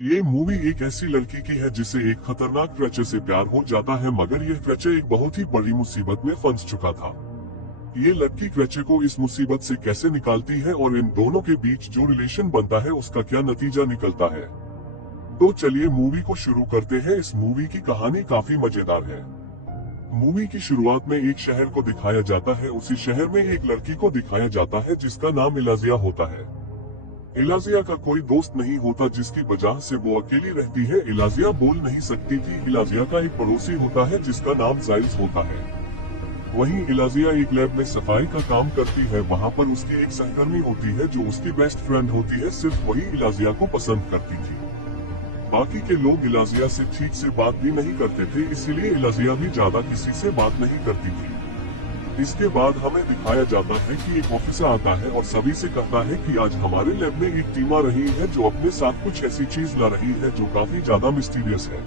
ये मूवी एक ऐसी लड़की की है जिसे एक खतरनाक क्रचर से प्यार हो जाता है, मगर यह क्रचर एक बहुत ही बड़ी मुसीबत में फंस चुका था। ये लड़की क्रचर को इस मुसीबत से कैसे निकालती है और इन दोनों के बीच जो रिलेशन बनता है उसका क्या नतीजा निकलता है। तो चलिए मूवी को शुरू करते हैं। इस मूवी की कहानी काफी मजेदार है। मूवी की शुरुआत में एक शहर को दिखाया जाता है। उसी शहर में एक लड़की को दिखाया जाता है जिसका नाम इलाजिया होता है। इलाजिया का कोई दोस्त नहीं होता, जिसकी वजह से वो अकेली रहती है। इलाजिया बोल नहीं सकती थी। इलाजिया का एक पड़ोसी होता है जिसका नाम जाइल्स होता है। वहीं इलाजिया एक लैब में सफाई का काम करती है। वहाँ पर उसकी एक सहकर्मी होती है जो उसकी बेस्ट फ्रेंड होती है। सिर्फ वही इलाजिया को पसंद करती थी। बाकी के लोग इलाजिया से ठीक से बात भी नहीं करते थे, इसीलिए इलाजिया भी ज्यादा किसी से बात नहीं करती थी। इसके बाद हमें दिखाया जाता है कि एक ऑफिसर आता है और सभी से कहता है कि आज हमारे लैब में एक टीम आ रही है जो अपने साथ कुछ ऐसी चीज ला रही है जो काफी ज्यादा मिस्टीरियस है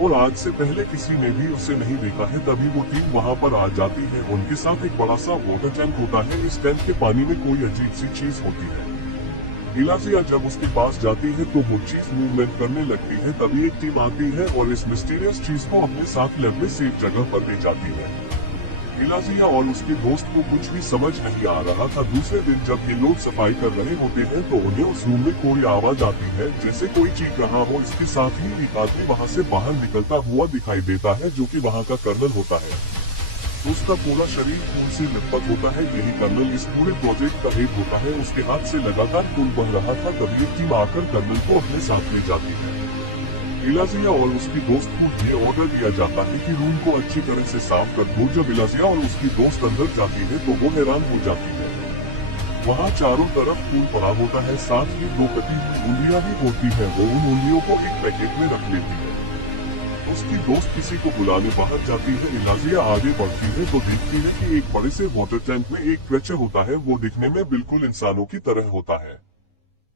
और आज से पहले किसी ने भी उसे नहीं देखा है। तभी वो टीम वहाँ पर आ जाती है। उनके साथ एक बड़ा सा वाटर टैंक होता है। इस टैंक के पानी में कोई अजीब सी चीज होती है। इलाजिया जब उसके पास जाती है तो वो चीज मूवमेंट करने लगती है। तभी एक टीम आती है और इस मिस्टीरियस चीज को अपने साथ लैब में सेफ जगह पर ले जाती है। इलाजिया और उसके दोस्त को कुछ भी समझ नहीं आ रहा था। दूसरे दिन जब ये लोग सफाई कर रहे होते हैं तो उन्हें उस रूम में कोई आवाज आती है, जैसे कोई चीख रहा हो। इसके साथ ही एक आदमी वहाँ से बाहर निकलता हुआ दिखाई देता है जो कि वहाँ का कर्नल होता है। उसका पूरा शरीर खून से लथपथ होता है। यही कर्नल इस पूरे प्रोजेक्ट का हेड होता है। उसके हाथ से लगातार खून बह रहा था। तभी एक टीम आकर कर्नल को अपने साथ ले जाती है। इलाजिया और उसकी दोस्त को ये ऑर्डर दिया जाता है कि रूम को अच्छी तरह से साफ कर दो। जब इलाजिया और उसकी दोस्त अंदर जाती है तो वो हैरान हो जाती है। वहाँ चारों तरफ खून पड़ा होता है, साथ ही दो कटी हुई उंगलियां भी होती है। वो उन उंगलियों को एक पैकेट में रख लेती है। उसकी दोस्त किसी को बुलाने बाहर जाती है। इलाजिया आगे बढ़ती है तो देखती है कि एक बड़े से वाटर टैंक में एक क्रचर होता है। वो दिखने में बिल्कुल इंसानों की तरह होता है।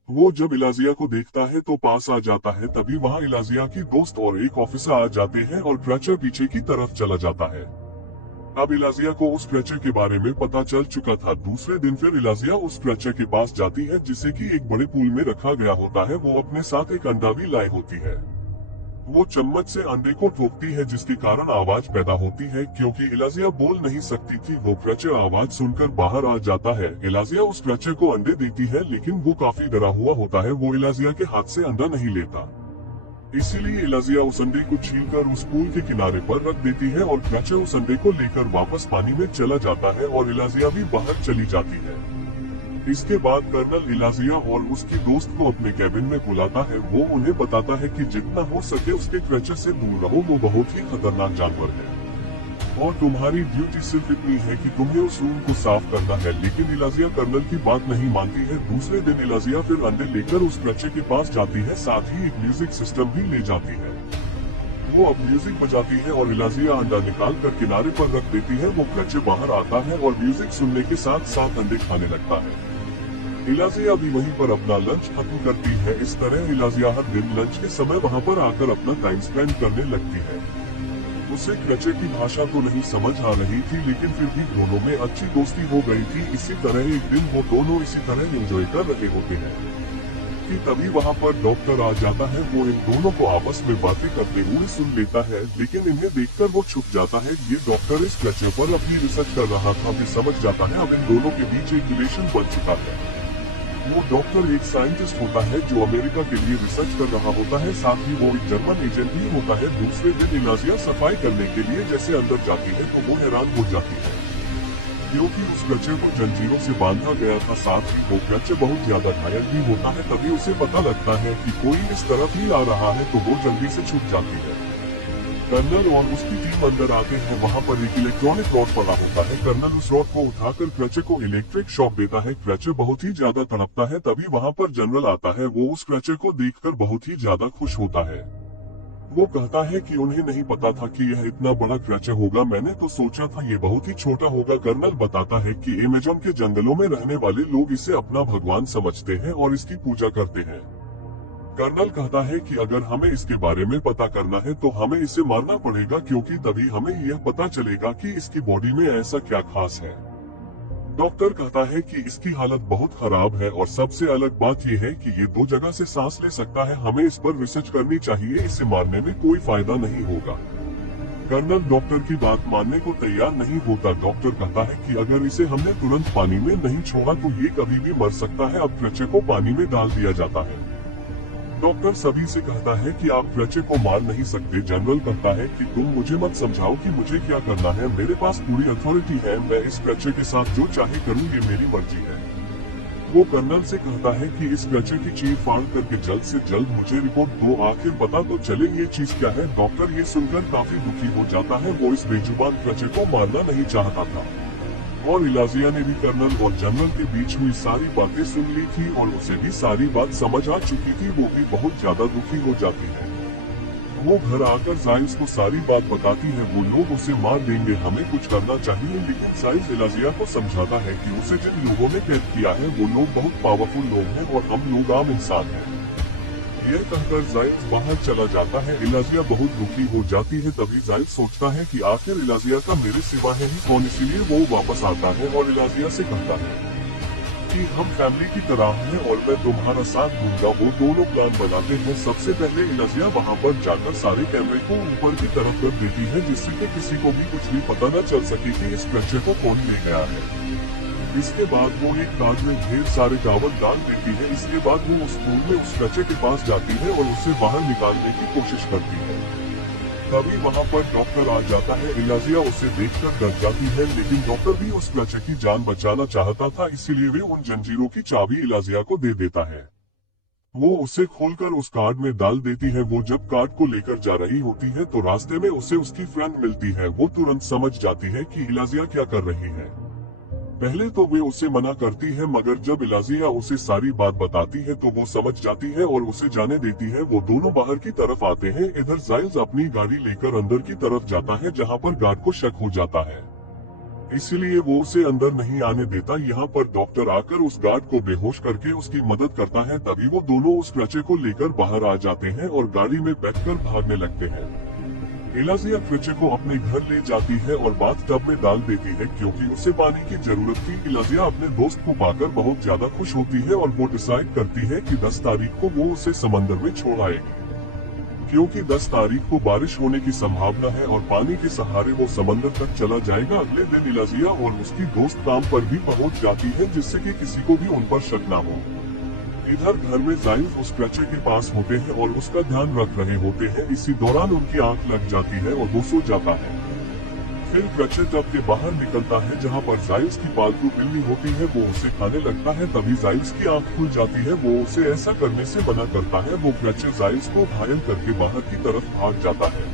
वो जब इलाजिया को देखता है तो पास आ जाता है। तभी वहाँ इलाजिया की दोस्त और एक ऑफिसर आ जाते हैं और क्रचर पीछे की तरफ चला जाता है। अब इलाजिया को उस क्रचर के बारे में पता चल चुका था। दूसरे दिन फिर इलाजिया उस क्रचर के पास जाती है जिसे कि एक बड़े पूल में रखा गया होता है। वो अपने साथ एक अंडा भी लाई होती है। वो चम्मच से अंडे को ठोकती है जिसके कारण आवाज पैदा होती है। क्योंकि इलाजिया बोल नहीं सकती थी, वो क्रचर आवाज सुनकर बाहर आ जाता है। इलाजिया उस क्रचर को अंडे देती है, लेकिन वो काफी डरा हुआ होता है। वो इलाजिया के हाथ से अंडा नहीं लेता, इसीलिए इलाजिया उस अंडे को छीलकर उस पूल के किनारे पर रख देती है और क्रचर उस अंडे को लेकर वापस पानी में चला जाता है और इलाजिया भी बाहर चली जाती है। इसके बाद कर्नल इलाजिया और उसकी दोस्त को अपने कैबिन में बुलाता है। वो उन्हें बताता है कि जितना हो सके उसके क्रचर से दूर रहो, वो बहुत ही खतरनाक जानवर है और तुम्हारी ड्यूटी सिर्फ इतनी है कि तुम्हें उस रूम को साफ करना है। लेकिन इलाजिया कर्नल की बात नहीं मानती है। दूसरे दिन इलाजिया फिर अंडे लेकर उस क्रचर के पास जाती है, साथ ही एक म्यूजिक सिस्टम भी ले जाती है। वो अब म्यूजिक बजाती है और इलाजिया अंडा निकाल कर किनारे पर रख देती है। वो क्रचर बाहर आता है और म्यूजिक सुनने के साथ साथ अंडे खाने लगता है। इलाजिया भी वहीं पर अपना लंच खत्म करती है। इस तरह इलाजिया हर दिन लंच के समय वहाँ पर आकर अपना टाइम स्पेंड करने लगती है। उसे क्रचर की भाषा तो नहीं समझ आ रही थी, लेकिन फिर भी दोनों में अच्छी दोस्ती हो गई थी। इसी तरह एक दिन वो दोनों इसी तरह एंजॉय कर रहे होते हैं कि तभी वहाँ पर डॉक्टर आ जाता है। वो इन दोनों को आपस में बातें करते हुए सुन लेता है, लेकिन इन्हें देखकर वो छुप जाता है। ये डॉक्टर इस क्रचर पर अपनी रिसर्च कर रहा था। फिर समझ जाता है अब इन दोनों के बीच एक रिलेशन बन चुका है। वो डॉक्टर एक साइंटिस्ट होता है जो अमेरिका के लिए रिसर्च कर रहा होता है, साथ ही वो एक जर्मन एजेंट भी होता है। दूसरे दिन इलाजिया सफाई करने के लिए जैसे अंदर जाती है तो वो हैरान हो जाती है, क्योंकि उस क्रचर को जंजीरों से बांधा गया था। साथ ही वो क्रचर बहुत ज्यादा घायल भी होता है। तभी उसे पता लगता है कि कोई इस तरफ ही आ रहा है तो वो जल्दी से छुप जाती है। कर्नल और उसकी टीम अंदर आते हैं। वहाँ पर एक इलेक्ट्रॉनिक रॉड पड़ा होता है। कर्नल उस रॉड को उठाकर क्रचर को इलेक्ट्रिक शॉक देता है। क्रचर बहुत ही ज्यादा तड़पता है। तभी वहाँ पर जनरल आता है। वो उस क्रचर को देखकर बहुत ही ज्यादा खुश होता है। वो कहता है कि उन्हें नहीं पता था कि यह इतना बड़ा क्रचर होगा, मैंने तो सोचा था ये बहुत ही छोटा होगा। कर्नल बताता है कि अमेज़न के जंगलों में रहने वाले लोग इसे अपना भगवान समझते हैं और इसकी पूजा करते हैं। कर्नल कहता है कि अगर हमें इसके बारे में पता करना है तो हमें इसे मारना पड़ेगा, क्योंकि तभी हमें यह पता चलेगा कि इसकी बॉडी में ऐसा क्या खास है। डॉक्टर कहता है कि इसकी हालत बहुत खराब है और सबसे अलग बात यह है कि ये 2 जगह से सांस ले सकता है। हमें इस पर रिसर्च करनी चाहिए, इसे मारने में कोई फायदा नहीं होगा। कर्नल डॉक्टर की बात मानने को तैयार नहीं होता। डॉक्टर कहता है कि अगर इसे हमने तुरंत पानी में नहीं छोड़ा तो ये कभी भी मर सकता है। अब क्रचे को पानी में डाल दिया जाता है। डॉक्टर सभी से कहता है कि आप क्रचे को मार नहीं सकते। जनरल कहता है कि तुम मुझे मत समझाओ कि मुझे क्या करना है, मेरे पास पूरी अथॉरिटी है, मैं इस क्रचे के साथ जो चाहे करूँ, ये मेरी मर्जी है। वो कर्नल से कहता है कि इस क्रचे की चीर फाड़ करके जल्द से जल्द मुझे रिपोर्ट दो, आखिर पता तो चले ये चीज क्या है। डॉक्टर ये सुनकर काफी दुखी हो जाता है। वो इस बेजुबान क्रचे को मारना नहीं चाहता था और इलाजिया ने भी कर्नल और जनरल के बीच हुई सारी बातें सुन ली थी और उसे भी सारी बात समझ आ चुकी थी। वो भी बहुत ज्यादा दुखी हो जाती है। वो घर आकर जाइल्स को सारी बात बताती है। वो लोग उसे मार देंगे, हमें कुछ करना चाहिए। लेकिन जाइल्स इलाजिया को समझाता है कि उसे जिन लोगों ने कैद किया है वो लोग बहुत पावरफुल लोग हैं और हम लोग आम इंसान हैं। यह कहकर जाइल्स बाहर चला जाता है। इलाजिया बहुत दुखी हो जाती है। तभी जाइल्स सोचता है कि आखिर इलाजिया का मेरे सिवा है ही कौन, इसीलिए वो वापस आता है और इलाजिया से कहता है कि हम फैमिली की तरह हैं और मैं तुम्हारा साथ दूंगा। वो दोनों प्लान बनाते हैं। सबसे पहले इलाजिया वहाँ पर जाकर सारे कैमरे को ऊपर की तरफ कर देती है जिससे कि किसी को भी कुछ भी पता न चल सके कि इस क्रचे को कौन ले गया है। इसके बाद वो एक कार्ड में ढेर सारे चावल डाल देती है। इसके बाद वो उस स्कूल में उस क्रचे के पास जाती है और उसे बाहर निकालने की कोशिश करती है। तभी वहाँ पर डॉक्टर आ जाता है। इलाजिया उसे देखकर डर जाती है, लेकिन डॉक्टर भी उस क्रचे की जान बचाना चाहता था, इसीलिए वे उन जंजीरों की चाबी इलाजिया को दे देता है। वो उसे खोलकर उस कार्ड में डाल देती है। वो जब कार्ड को लेकर जा रही होती है तो रास्ते में उसे उसकी फ्रेंड मिलती है। वो तुरंत समझ जाती है कि इलाजिया क्या कर रही है। पहले तो वे उसे मना करती है, मगर जब इलाजिया उसे सारी बात बताती है तो वो समझ जाती है और उसे जाने देती है। वो दोनों बाहर की तरफ आते हैं। इधर जाइल्स अपनी गाड़ी लेकर अंदर की तरफ जाता है जहां पर गार्ड को शक हो जाता है, इसलिए वो उसे अंदर नहीं आने देता। यहाँ पर डॉक्टर आकर उस गार्ड को बेहोश करके उसकी मदद करता है। तभी वो दोनों उस क्रचे को लेकर बाहर आ जाते हैं और गाड़ी में बैठकर भागने लगते हैं। इलाजिया क्रचे को अपने घर ले जाती है और बाथ टब में डाल देती है क्योंकि उसे पानी की जरूरत थी। इलाजिया अपने दोस्त को पाकर बहुत ज्यादा खुश होती है और वो डिसाइड करती है कि 10 तारीख को वो उसे समंदर में छोड़ आएगी, क्योंकि 10 तारीख को बारिश होने की संभावना है और पानी के सहारे वो समंदर तक चला जाएगा। अगले दिन इलाजिया और उसकी दोस्त काम पर भी पहुंच जाती है जिससे कि किसी को भी उन पर शक न हो। इधर घर में जाइल्स उस क्रचे के पास होते हैं और उसका ध्यान रख रहे होते हैं। इसी दौरान उनकी आंख लग जाती है और वो सो जाता है। फिर क्रचे टब के बाहर निकलता है जहां पर जाइल्स की पालतू बिल्ली होती है। वो उसे खाने लगता है। तभी जाइल्स की आंख खुल जाती है। वो उसे ऐसा करने से मना करता है। वो क्रचे जाइल्स को घायल करके बाहर की तरफ भाग जाता है।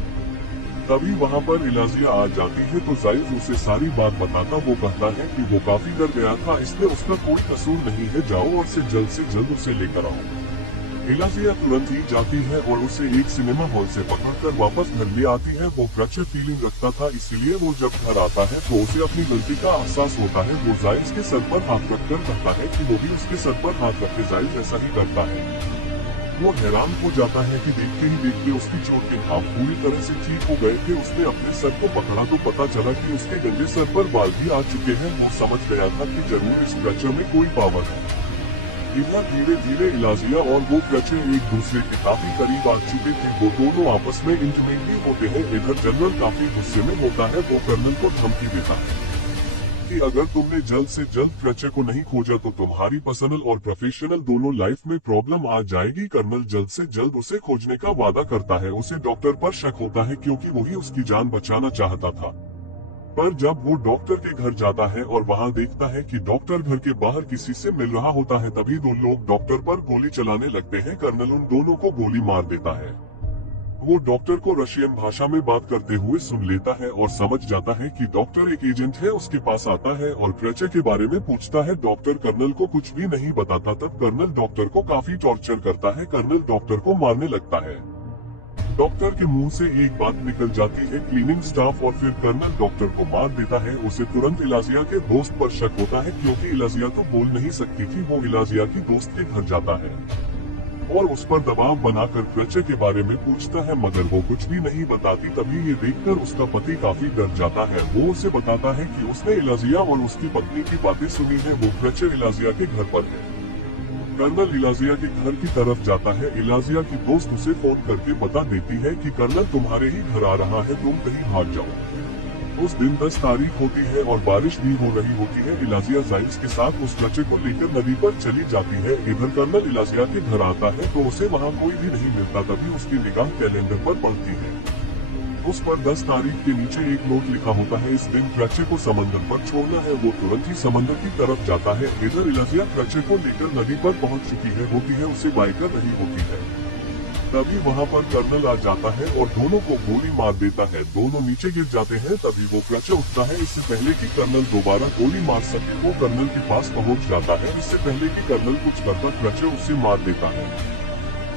तभी वहाँ पर इलाजिया आ जाती है तो जाइल्स उसे सारी बात बताता। वो कहता है कि वो काफी डर गया था, इसमें उसका कोई कसूर नहीं है, जाओ और से जल्द उसे लेकर आओ। इलाजिया तुरंत ही जाती है और उसे एक सिनेमा हॉल से पकड़कर वापस घर ले आती है। वो फ्रैक्चर फीलिंग रखता था, इसीलिए वो जब घर आता है तो उसे अपनी गलती का एहसास होता है। वो जाइल्स के सर पर हाथ रखकर कहता है कि वो भी उसके सर पर हाथ रख के जाइल्स ऐसा ही करता है। वो हैरान हो जाता है कि देखते ही देखते उसकी चोट के घाव पूरी तरह से ठीक हो गए थे। उसने अपने सर को पकड़ा तो पता चला कि उसके गंजे सर पर बाल भी आ चुके हैं। वो समझ गया था कि जरूर इस फ्रैक्चर में कोई पावर है। इधर धीरे धीरे इलाजिया और वो क्रचे एक दूसरे के काफी करीब आ चुके थे। वो दोनों आपस में इंटरमेंटली होते हैं। इधर जनरल काफी गुस्से में होता है। वो कर्नल को धमकी देता है कि अगर तुमने जल्द से जल्द क्रचे को नहीं खोजा तो तुम्हारी पर्सनल और प्रोफेशनल दोनों लाइफ में प्रॉब्लम आ जाएगी। कर्नल जल्द से जल्द उसे खोजने का वादा करता है। उसे डॉक्टर पर शक होता है क्योंकि वही उसकी जान बचाना चाहता था। पर जब वो डॉक्टर के घर जाता है और वहाँ देखता है कि डॉक्टर घर के बाहर किसी से मिल रहा होता है, तभी 2 लोग डॉक्टर पर गोली चलाने लगते हैं। कर्नल उन दोनों को गोली मार देता है। वो डॉक्टर को रशियन भाषा में बात करते हुए सुन लेता है और समझ जाता है कि डॉक्टर एक एजेंट है। उसके पास आता है और क्रचे के बारे में पूछता है। डॉक्टर कर्नल को कुछ भी नहीं बताता। तब कर्नल डॉक्टर को काफी टॉर्चर करता है। कर्नल डॉक्टर को मारने लगता है। डॉक्टर के मुंह से एक बात निकल जाती है क्लीनिंग स्टाफ, और फिर कर्नल डॉक्टर को मार देता है। उसे तुरंत इलाजिया के दोस्त पर शक होता है क्योंकि इलाजिया तो बोल नहीं सकती थी। वो इलाजिया की दोस्त के घर जाता है। और उस पर दबाव बनाकर क्रचे के बारे में पूछता है, मगर वो कुछ भी नहीं बताती। तभी ये देखकर उसका पति काफी डर जाता है। वो उसे बताता है कि उसने इलाजिया और उसकी पत्नी की बातें सुनी है। वो क्रचे इलाजिया के घर पर है। कर्नल इलाजिया के घर की तरफ जाता है। इलाजिया की दोस्त उसे फोन करके बता देती है कि कर्नल तुम्हारे ही घर आ रहा है, तुम कहीं भाग जाओ। उस दिन 10 तारीख होती है और बारिश भी हो रही होती है। इलाजिया जाइल्स के साथ उस बच्चे को लेकर नदी पर चली जाती है। इधर कर्नल इलाजिया के घर आता है तो उसे वहाँ कोई भी नहीं मिलता। तभी उसकी निगाह कैलेंडर पर पड़ती है। उस पर 10 तारीख के नीचे एक नोट लिखा होता है, इस दिन क्रचे को समंदर पर छोड़ना है। वो तुरंत ही समंदर की तरफ जाता है। इधर इलाजिया क्रचे को लेकर नदी पर पहुँच चुकी होती है, उसे बाय कर रही होती है। तभी वहाँ पर कर्नल आ जाता है और दोनों को गोली मार देता है। दोनों नीचे गिर जाते हैं। तभी वो क्रचे उठता है। इससे पहले कि कर्नल दोबारा गोली मार सके वो कर्नल के पास पहुँच जाता है। इससे पहले कि कर्नल कुछ करता क्रचे उसे मार देता है।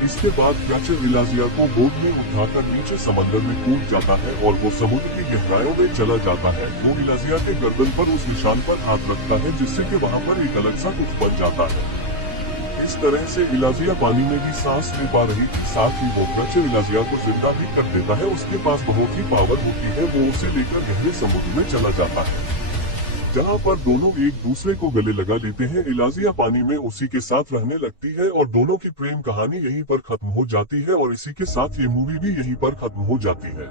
इसके बाद क्रचे इलाजिया को बोट में उठाकर नीचे समंदर में कूद जाता है और वो समुद्र की गहराइयों में चला जाता है। वो इलाजिया के गर्दन पर उस निशान पर हाथ रखता है जिससे कि वहाँ पर एक अलग सा कुछ बन जाता है। इस तरह से इलाजिया पानी में भी सांस ले पा रही थी। साथ ही वो क्रचे इलाजिया को जिंदा भी कर देता है। उसके पास बहुत ही पावर होती है। वो उसे लेकर गहरे समुद्र में चला जाता है, जहाँ पर दोनों एक दूसरे को गले लगा लेते हैं। इलाजिया पानी में उसी के साथ रहने लगती है और दोनों की प्रेम कहानी यहीं पर खत्म हो जाती है और इसी के साथ ये मूवी भी यहीं पर खत्म हो जाती है।